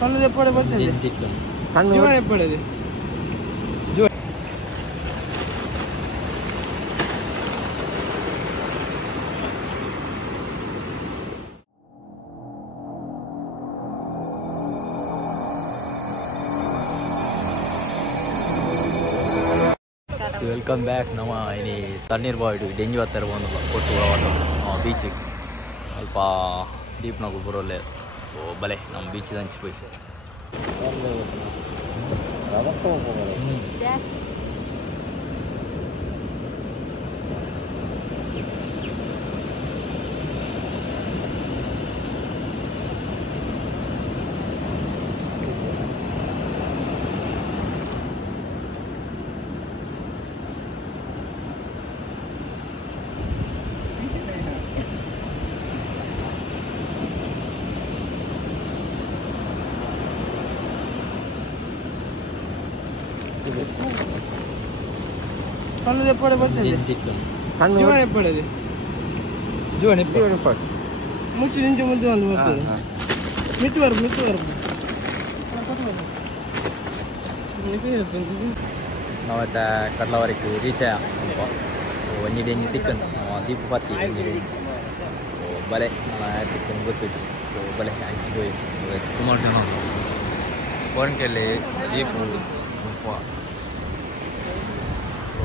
కన్ను ఎప్పుడు వచ్చింది కన్ను ఎప్పుడు అది ವೆಲ್ಕಮ್ ಬ್ಯಾಕ್ ನಮ್ಮ ಇಲ್ಲಿ ತಣ್ಣೀರು ಬಾಯ್ಡು ಡೆಂಜಿ ಹತ್ತರ ಬಂದು ಕೊಟ್ಟು ಬೀಚಿಗೆ ಸ್ವಲ್ಪ ದೀಪನಾಗ ಬರೋಲ್ಲ ಸೊ ಬಲೆ ನಮ್ಮ ಬೀಚಿಗೆ ಹಂಚಿపోయి కన్ను ఎప్పుడు వచ్చింది కన్ను ఎప్పుడు అది జూన్ ఎప్పుడు ಮುಚ್ಚಿ ನಿಂಚೆ ಮುಂದೆ ಒಂದು ಬರ್ತದೆ ಮಿತ್ತುವರೆಗೂ ನಾವತ್ತ ಕಡ್ಲವರೆಗೂ ರೀಚ್ ಒಂಜಿ ಡೆಂಜಿ ತಿಕ್ಕನ್ ದೀಪ ಪತ್ತಿ ಒಂಜಿ ಡೆಂಜಿ ಬಲೆ ತಿಕ್ಕನ್ ಗೊತ್ತಿಚ್ಚಿ ಸೊ ಬಲೆ ಹಂಚಿ ಹೋಗಿ ಸುಮಾರು ಜನ ಕೋರಂಕೆಯಲ್ಲಿ ದೀಪು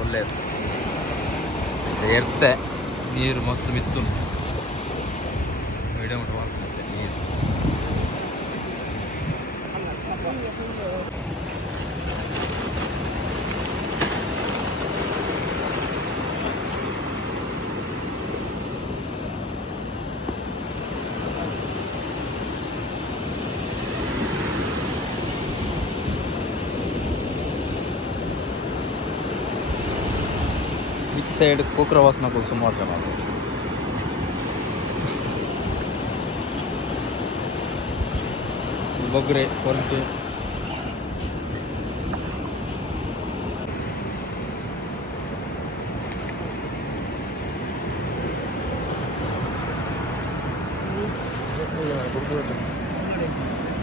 ಒಳ್ಳೆಯದು ಎರ್ತೆ ನೀರು ಮಸ್ತ್ ಮಿತ್ತು ಮೀಡಿಯಂ ಮಾಡ್ತೈತೆ ನೀರು बीच साइड कोकरावास ना कोई सुमार जमा बगरे कोरंटे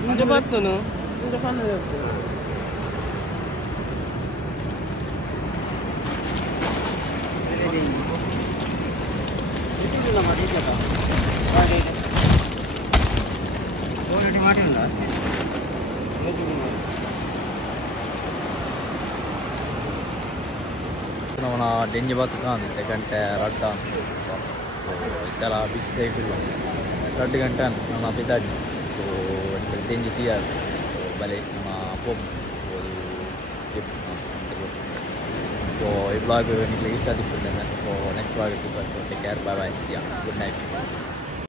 इंज बर्तनु इंज कन्नु మన డెంజి బతుకాంది ఎందుకంటే రడ్డ ఇతర బీచ్ సైడ్ రడ్డు గంట ನನ್ನ ಪಿತಾಜಿ ಸೊ ಡೇಂಜಿ ತೀಯಾದ ಬಲೆ ನಮ್ಮ ಪೋಪ್ ಸೊ ಈ ಬ್ಲಾಗ್ ನಿಮಗೆ ಇಷ್ಟ ಆಗಿತ್ತು so next blog take care bye bye good night